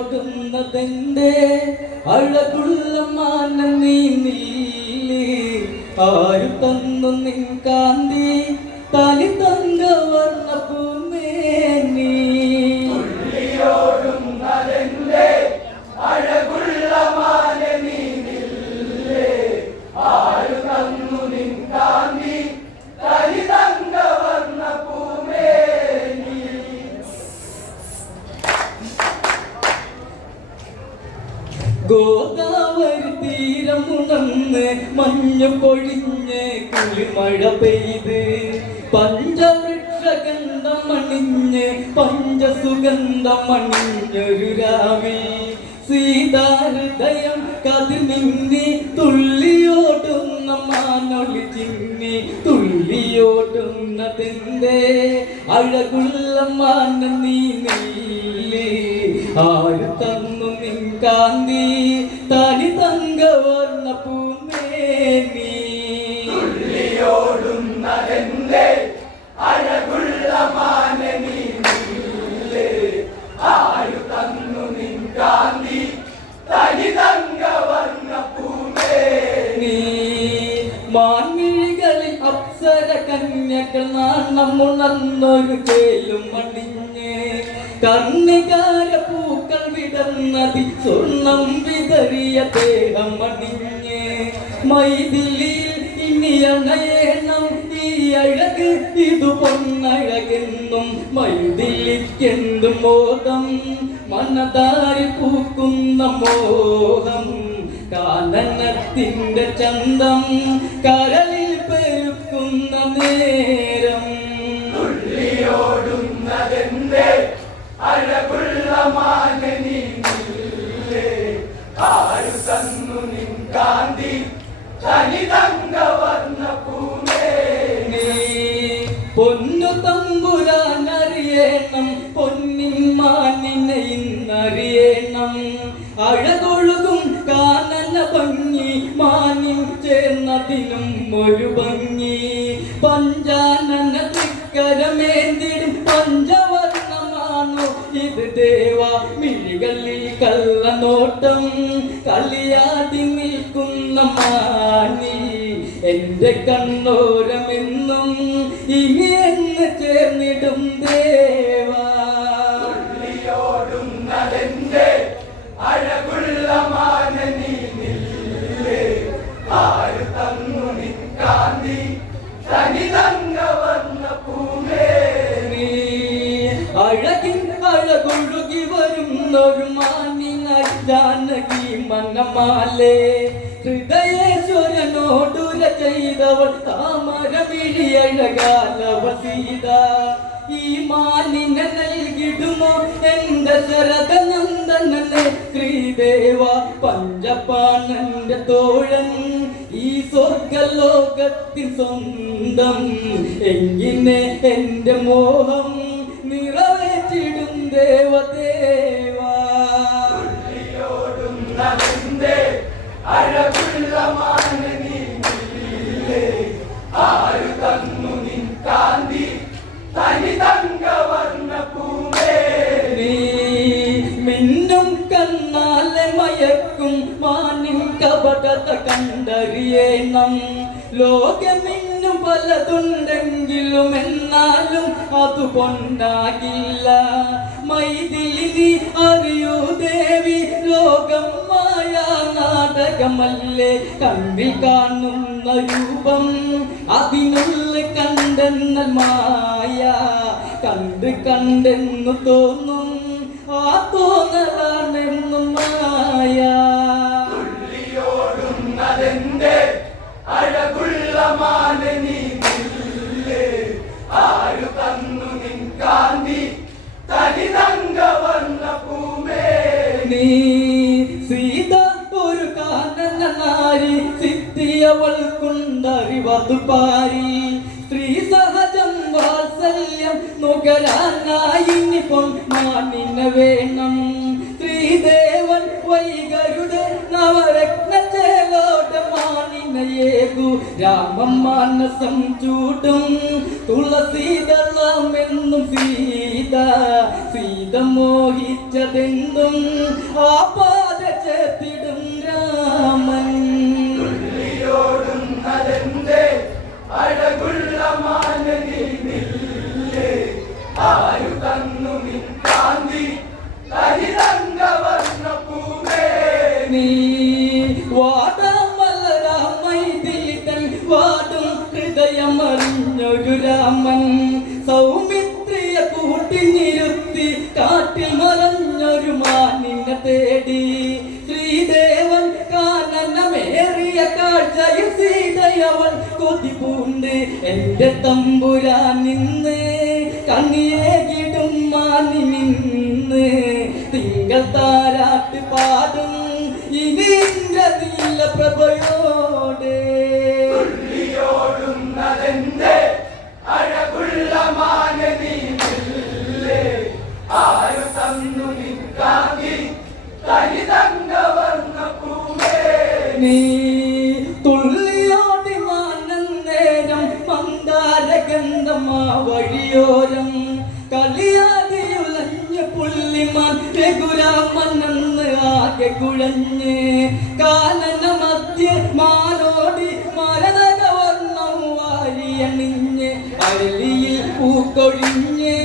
തുള്ളിയോടുന്നതെന്റെ അഴകുള്ള മാനം നീ നീലേ ആരു തന്നു നിൻ കാന്തി തനി തങ്ക വർണ്ണ പൂമേനി തുള്ളിയോടുന്നതെന്റെ അഴകുള്ള മാനം നീ നീലേ ആരു തന്നു നിൻ കാന്തി തനി തങ്ക വർണ്ണ പൂമേനി. ഗോദാവരി തീരമുണർന്ന് മഞ്ഞു പൊഴിഞ്ഞ് കുളിമഴ പെയ്ത് പഞ്ചവൃക്ഷഗന്ധം അണിഞ്ഞ് പഞ്ചസുഗന്ധമണിഞ്ഞൊരു രാവിൽ സീതാഹൃദയം കതിർമിന്നി തുള്ളിയോടുന്ന മാനൊളി ചിന്നി തുള്ളിയോടുന്നതിന്റെ അഴകുള്ള മാന നീ നീലേ ആര് തന്നു നിൻ കാന്തി തനി തങ്ക വർണ്ണ പൂമേനി തുള്ളിയോടുന്നതെന്റെ അഴകുള്ള മാന നീ നീലേ ആരു തന്നു നിൻ കാന്തി തനി തങ്ക വർണ്ണ പൂമേനി. മാൻമിഴികളിൽ അപ്സര കന്യകൾ നാണമുണർന്നൊരു ചേലും അണിഞ്ഞ് കർണികാര പൂക്കൾ വിടർന്നതി സ്വർണം വിതറിയ ദേഹം അണിഞ്ഞ് മൈഥിലിയിൽ ഇനി അണയണം ഈ അഴക് ഇതു പൊന്നഴകെന്നും മൈഥിലിക്കെന്തു മോദം മനതാരി പൂക്കുന്ന മോഹം കാനനത്തിന്റെ ചന്തം കരളിൽ പെരുക്കുന്ന നേരം തുള്ളിയോടുന്നതെന്റെ അഴകുള്ള മാന നീ നീലേ ആരു തന്നു നിൻ കാന്തി തനി തങ്ക വർണ്ണ പൂമേനി. പൊന്നു തമ്പുരാനറിയണം പൊന്നിൻ മാനിനെ ഇന്നറിയണം അഴകൊഴുകും കാനന ഭംഗി മാനിൻ ചേർന്നതിനും ഒരു ഭംഗി പഞ്ചാനന തൃക്കരമേന്തിടും പഞ്ചവർണ്ണമാണോ ഇത് ദേവ മിഴികളിൽ കള്ളനോട്ടം കളിയാടി നിൽക്കുന്ന മാനി എന്റെ കണ്ണോരമെന്നും ഇനിയെന്ന് ചേർന്നിടും ദേവാ. തുള്ളിയോടുന്നതെന്റെ അഴകുള്ള മാന നീ നീലേ ആരു തന്നു നിൻ കാന്തി തനി തങ്ക വർണ്ണ പൂമേനി. അഴകിൻ അഴകൊഴുകി വരുന്നൊരു മാനിനായി ജാനകി മനമാലേ ഹൃദയേശ്വരനോടുര ചെയ്തവൾ താമര വിഴിയഴകാലവ സീത ഈ മാനിനെ നൽകിടുമോ എന്റെ ശരദനന്ദനനെ ശ്രീദേവ പഞ്ചപാണന്റെ തോഴൻ ഈ സ്വർഗലോകത്തിൻ സ്വന്തം എങ്ങനെ എന്റെ മോഹം നിറവേറ്റിടും ദേവദേവാ. തുള്ളിയോടുന്നതെന്റെ അഴകുള്ള മാന നീ നീലേ ആരു തന്നു നിൻ കാന്തി തനി തങ്ക വർണ്ണ പൂമേനി. മിന്നും കണ്ണാലെ മയക്കും മാനിൻ കപടത കണ്ടറിയണം ലോകമിന്നും പലതുണ്ടെങ്കിലും എന്നാലും അത് പൊന്നാകില്ല മൈഥിലി അറിയൂ ദേവി ലോകം മായ നാടകമല്ലേ കണ്ണിൽ കാണുന്ന രൂപം അതിനുള്ളിൽ കണ്ടെന്നൽ മായ കണ്ട് കണ്ടെന്നു തോന്നും ആ തോന്നലാണെന്നും മായ. തുള്ളിയോടുന്നതെന്റെ അഴകുള്ള മാന നീ നീലേ ആരു തന്നു നിൻ കാന്തി തനി തങ്ക വർണ്ണ പൂമേനി. സീത ഒരു കാനന നാരി സിദ്ധിയവൾക്കുണ്ടറിവതു പാരി സ്ത്രീ സഹജം വാത്സല്യം നുകരാനായി പൊന്മാനിന് വേണം ശ്രീദേവൻ വൈകരുടെ നവരത്ന ചേലോട്ടമാനിനയേകു രാമം മാനസം ചൂടും തുളസീതളമെന്നും സീത സീതം മോഹിച്ചതെന്തും ആ പാത ചേർത്തിടും രാമൻ. തുള്ളിയോടുന്നതെന്തേ അഴകുള്ള മാനനില്ലേ, ആരു തന്നു നിൻ കാന്തി ഹരിതംഗവർണ്ണ പൂവേ. നീ വാടാമലരാമൈതിലിതൻ വാടും ഹൃദയമറിഞ്ഞൊരു രാമൻ. സൗമിത്രിയ കൂട്ടിനിരുത്തി കാട്ടിൽ മറഞ്ഞൊരു മാനിനെ തേടി. ശ്രീദേവൻ കാനനമേറിയ കാഴ്ചയിൽ സീതയവൻ കൊതിപൂണ്ട്. എന്റെ തമ്പുരാൻ നിന്ന് കണ്ണിയേകിടും മാനി നിന്ന്. തിങ്കൾ താരാട്ട് പാടും ഇനി നീല പ്രഭയോടെ. തുള്ളിയോടുന്നതെന്തേ അഴകുള്ള മാനനില്ലേ, ആരു തന്നു നിൻ കാന്തി ഹരിതംഗവർണ്ണ പൂവേ. നീ തുള്ളിയോടി മാനന്നേരം മന്ദാരഗന്ധമാ വഴിയോരം. കളിയാടിയുളഞ്ഞ് പുള്ളിമാൻ രഘുരാമനെന്ന് ആകെ കുഴഞ്ഞ്. കാനന മധ്യ മാനോടി മരതകവർണ്ണം വാരിയണിഞ്ഞ്. അരളിയിൽ പൂക്കൊഴിഞ്ഞ്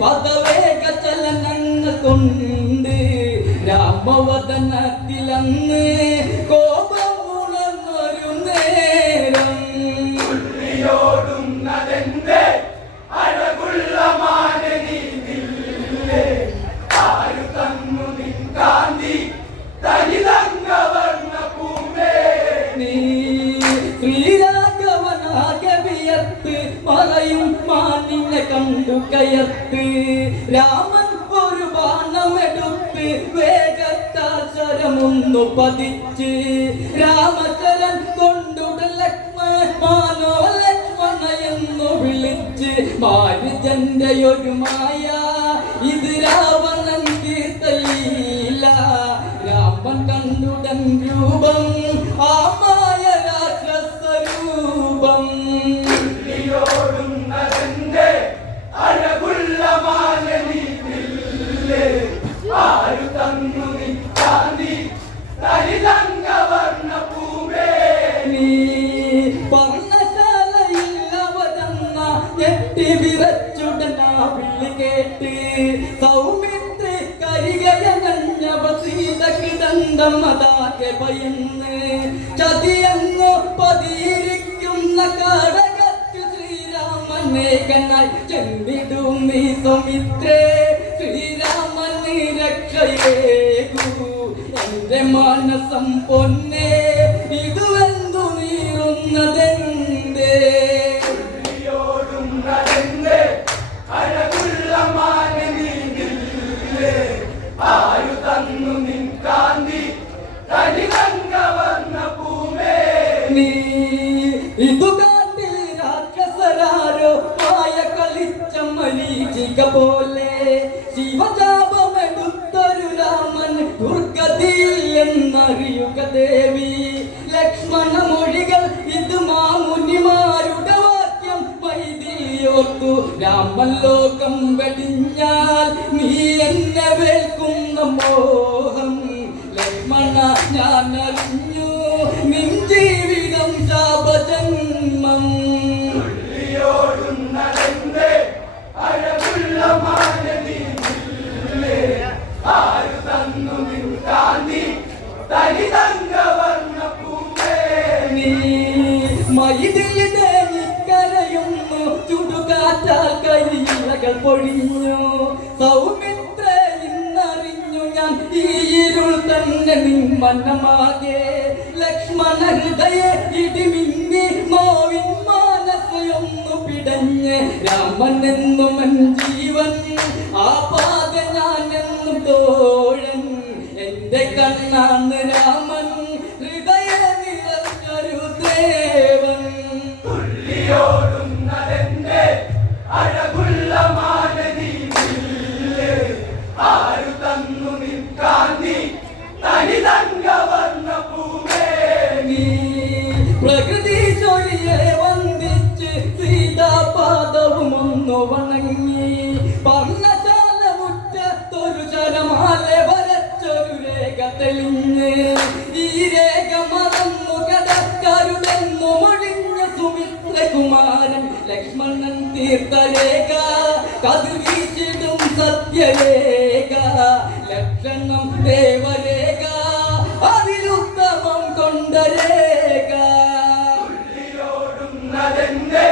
പദവേഗ ചലനങ്ങൾ കൊണ്ട്. രാമവദനത്തിലന്ന് കോപം ഉണർന്നൊരു നേരം. തുള്ളിയോടുന്നതെന്തേ അഴകുള്ള മാനനില്ലേ, ആരു തന്നു നിൻ കാന്തി ഹരിതംഗവർണ്ണ പൂവേ. നീ ശ്രീരാഘവനാകെ വിയർത്ത് മറയും മാനിനെ കണ്ടു കയർത്ത്. രാമൻ ഒരു ബാണമെടുത്ത് വേഗത്താൽ ശരമൊന്നു പതിച്ച്. രാമചരൻ കൊണ്ടുടൻ ലക്ഷ്മണോ ലക്ഷ്മണ എന്നു വിളിച്ച്. മാരുജന്റെ ഒരു മായ ഇത് രാവണൻ തീർത്തലീല. രാമൻ കണ്ടുടൻ രൂപം ആ മായ രാക്ഷസരൂപം. തുള്ളിയോടുന്നതെന്തേ അഴകുള്ള മാനനില്ലേ, ആരു തന്നു നിൻ കാന്തി ഹരിതംഗവർണ്ണ പൂവേ. നീ പർണശാലയിൽ അവതന്ന ഞെട്ടി വിറച്ചുടനാ വിളി കേട്ട്. സൗമിത്രി കരികയഞ്ഞവ സീത കിടന്തം അതാകെ ഭയന്ന്. ചതിയങ്ങോ പതിയിരിക്കുന്ന കാടകത്തിൽ ശ്രീരാമനേകനായി ചെന്നിടും നീ സൗമിത്രേ. ശ്രീരാമന് രക്ഷയേകൂ എന്റെ മാനസം പൊന്നേ. ഇതുവെന്തു നീറുന്നതെന്തേ. തുള്ളിയോടുന്നതെന്തേ അഴകുള്ള മാനനില്ലേ, ആരു തന്നു നിൻ കാന്തി ഹരിതംഗവർണ്ണ പൂവേ. നീ ഇതു കാട്ടിൽ രാക്ഷസരാരോ മായ കളിച്ച മരീചിക പോലെ. ശിവജാപമെടുത്തൊരു രാമൻ ദുർഗതിയിൽ എന്നറിയുക ദേവി. ലക്ഷ്മണ മൊഴികൾ ഇത് മാമുനിമാരുടെ വാക്യം മൈതിലിയോർത്തു. രാമൻ ലോകം വെടിഞ്ഞാൽ നീ എന്നെ വേൽക്കുന്ന മോഹം. ലക്ഷ്മണ ഞാൻ അറിഞ്ഞു നിൻ ജീവിതം ശാപജന്മം. തുള്ളിയോടുന്നതെന്തേ അഴകുള്ള മാനനില്ലേ, ആരു തന്നു നിൻ കാന്തി ഹരിതംഗവർണ്ണ പൂവേ. നീ മയിലിടെ കരയുന്നു ചുടുകാറ്റാൽ കരിയിലകൾ പൊഴിഞ്ഞു. സൗമിത്ര ഇന്നറിഞ്ഞു ഞാൻ ഈ ഇരുൾ തന്നെ നിൻ മനമാകെ. ലക്ഷ്മണ ഹൃദയ ഇടിമിന്നി നോവിൻ മാനസയൊന്നു പിടഞ്ഞ്. രാമൻ എന്നും എൻ ജീവൻ ആ പാത ഞാൻ എന്നും തോഴൻ. എന്റെ കണ്ണാണ് രാമൻ ഹൃദയ നിറഞ്ഞൊരു ദേവൻ. തുള്ളിയോടുന്നതെന്തേ അഴകുള്ള മാനനില്ലേ, ആരു തന്നു നിൻ കാന്തി ഹരിതംഗവർണ്ണ പൂവേ. നീ പ്രകൃതി ചൊരിയെ വന്ദിച്ച് സീതാപാദവും ഒന്നു വണങ്ങി. പർണശാല മുറ്റ തീർത്തരേഖ കതിർവീച്ചിടും സത്യരേഖ ലക്ഷണം ദേവരേഖ അതിലുത്തമം കൊണ്ടരേഖ തുള്ളിയോടുന്നതെന്റെ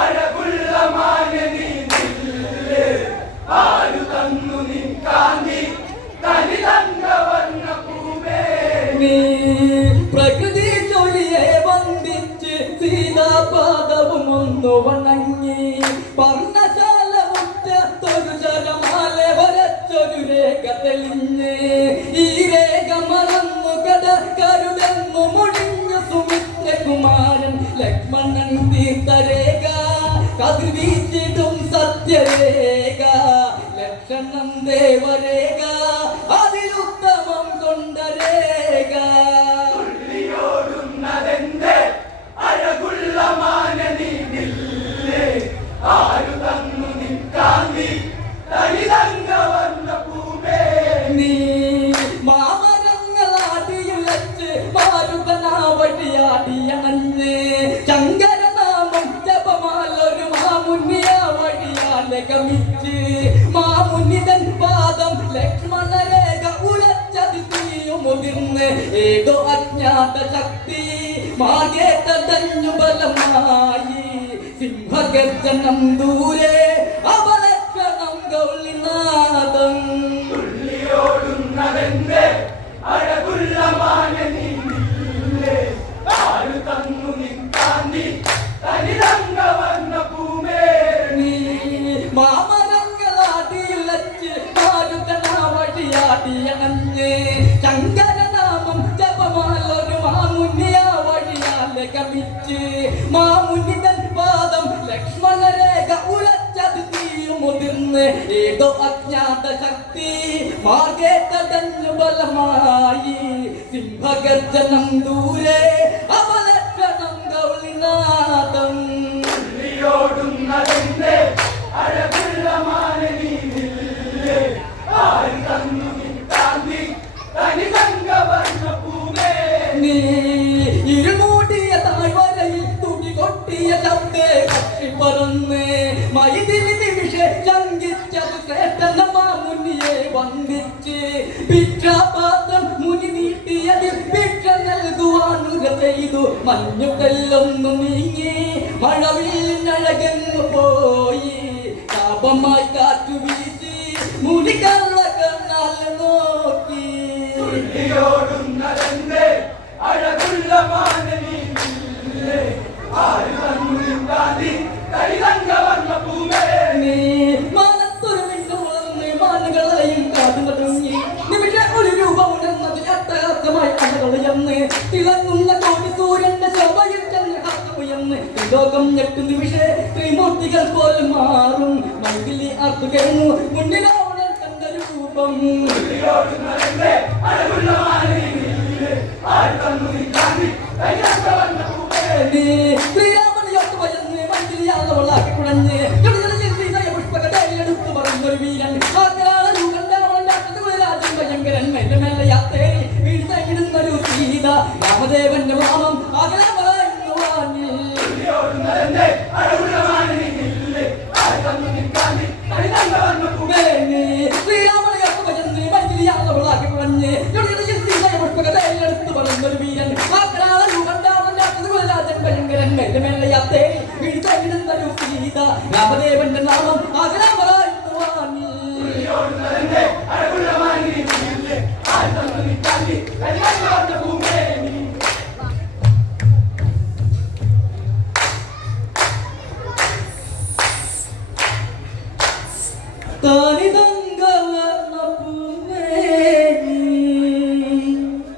അഴകുള്ള മാനനീ നില്ല് ആരു തന്നു നിൻ കാന്തി തനിതങ്കവർണ്ണ പൂവേ നീ പ്രകൃതി ചൊല്ലിയെ വന്ദിച്ച് സീതാപാദവും ഒന്നു വണങ്ങി പർണശാല മുറ്റത്തൊരു ശരമാല വരച്ചൊരു രേഖ തെളിഞ്ഞ് ഈ രേഖ മറന്നു കരുതെന്നു മുടിഞ്ഞു സുമിത്രകുമാരൻ ലക്ഷ്മണൻ തീർത്തരേഖ കതിർവീച്ചിടും സത്യരേഖ ലക്ഷണം ദേവരേഖ അതിലുത്തമം കൊണ്ടരേഖ തുള്ളിയോടുന്നതെന്റെ അഴകുള്ള മാനനീ നില്ല് ആരു തന്നു നിൻ കാന്തി തനിതങ്കവർണ്ണ പൂവേ നീ മാമരങ്ങളാടിയിൽ വെച്ച് മാരുതനാവഴിയാടിയണഞ്ഞ് ശങ്കരനാമം ജപമാലൊരു മാമുന്നിയ വഴിയാലെ ഗമിച്ച് മാമുന്നിതൻ പാദം ലക്ഷ്മണരേഖ ഉളച്ചത് തീയുമുതിർന്ന് ഏതോ അജ്ഞാത ശക്തി മാർഗേ തടഞ്ഞു ബലമായി സിംഹഗർജനം ദൂരെ അവലക്ഷണം ഗൗളിനാദം തുള്ളിയോടുന്നതെന്റെ അഴകുള്ള മാനനീ നില്ല് ആരു തന്നു നിൻ കാന്തി തനിതങ്കവർണ്ണ പൂവേ നീ മാമരങ്ങളാടിയിൽ വെച്ച് മാരുതനാവഴിയാടിയണഞ്ഞ് ശങ്കരനാമം ജപമാലൊരു മാമുന്നിയ വഴിയാലെ ഗമിച്ച് മാമുന്നിതൻ പാദം ലക്ഷ്മണരേഖ ഉളച്ചത് തീയുമുതിർന്ന് ഏതോ അജ്ഞാത ശക്തി മാർഗേ തടഞ്ഞു ബലമായി സിംഹഗർജനം ദൂരെ അവലക്ഷണം ഗൗളിനാദം തുള്ളിയോടുന്നതെന്റെ അഴകുള്ള മാനനീ നില്ല് ആരു തന്നു നിൻ കാന്തി തനിതങ്കവർണ്ണ പൂവേ നീ ഇരുമൂടിയ താഴ്വരയിൽ തുടി കൊട്ടിയ ശബ്ദേ പക്ഷി പറന്ന് മൈതിരി നിമിഷേ ശങ്കിച്ചത് ശ്രേഷ്ഠന മാമുനിയെ വന്ദിച്ച് ഭിക്ഷാപാത്രം മുനി നീട്ടിയത് ഭിക്ഷ നൽകുവാനുക ചെയ്തു മഞ്ഞുകല്ലൊന്നു നീങ്ങി മഴവില്ലഴകന്നു പോയി താപമായി കാറ്റു വീശി മുനി കള്ള കണ്ണാൽ നോക്കി തുള്ളിയോടുന്നതെന്റെ അഴകുള്ള മാനനീ നില്ല് ആരു തന്നു നിൻ കാന്തി തനിതങ്കവർണ്ണ പൂവേ നീ മാനത്തൊരു മിന്നു വളർന്ന് മാനുകളെയും കാതുമടങ്ങി നിമിഷ ഒരു രൂപ ഉണർന്നത് അട്ടഹാസമായി അണകളയന്ന് തിളങ്ങുന്ന കോടി സൂര്യന്റെ ശോഭയിൽ ചെന്ന് ഹസ്തമുയർന്ന് ലോകം ഞെട്ടു നിമിഷേ ത്രിമൂർത്തികൾ പോലും മാറും മൈതിലി അർത്തുകരുന്നു മുന്നിലാവണൻ കണ്ടൊരു രൂപം തുള്ളിയോടുന്നതെന്റെ അഴകുള്ള മാനനീ നില്ല് ആരു തന്നു നിൻ കാന്തി തനിതങ്കവർണ്ണ പൂവേ നീ ശ്രീരാമനെയൊട്ട് വയന്ന് മൈതിലിയാളവളാക്കി കുഴഞ്ഞ് പുഷ്പകടയിലെടുത്തു പറഞ്ഞൊരു വീരൻ രാജൻ മെല്ലെ മെല്ലെ യാത്രേരി വീഴ്ത്തങ്ങിടുന്നൊരു സീത രാമദേവന്റെ നാമം അകലെ പറയുന്നു വാനിൽ തുള്ളിയോടുന്നതെന്റെ അഴകുള്ള മാനനീ നില്ല് ആരു തന്നു നിൻ കാന്തി തനിതങ്കവർണ്ണ പൂവേ ശ്രീരാമനെയൊട്ട് വയന്ന് മൈതിലിയാളവളാക്കി കുഴഞ്ഞ് പുഷ്പകടയിലെടുത്തു പറഞ്ഞൊരു വീരൻ രാജൻ ഭയങ്കരൻ മെല്ലെ മെല്ലെ യാത്രേരി വീഴ്ത്തങ്ങിടുന്നൊരു സീത രാമദേവന്റെ നാമം അകലെ